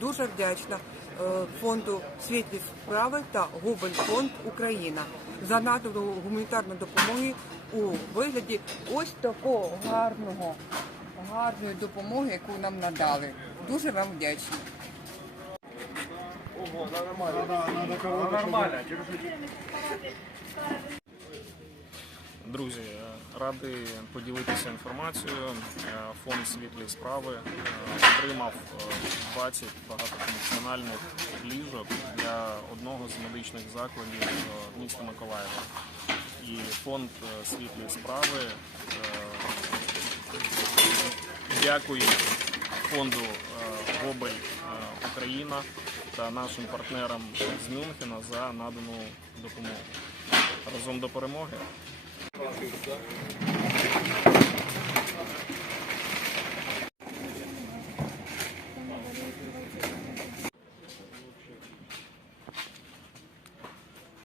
дуже вдячна е, фонду Світлі справи та Губель фонд Україна за надану гуманітарну допомогу у вигляді ось такого гарного, гарної допомоги, яку нам надали. Дуже вам вдячна. Друзі, радий поділитися інформацією. Е, Фонд світлі справи е, отримав е, 20 багатофункціональних ліжок для одного з медичних закладів е, міста Миколаєва. І фонд е, світлі справи е, дякує фонду е, Гобель е, Україна та нашим партнерам з Мюнхена за надану допомогу. Разом до перемоги. Thank you.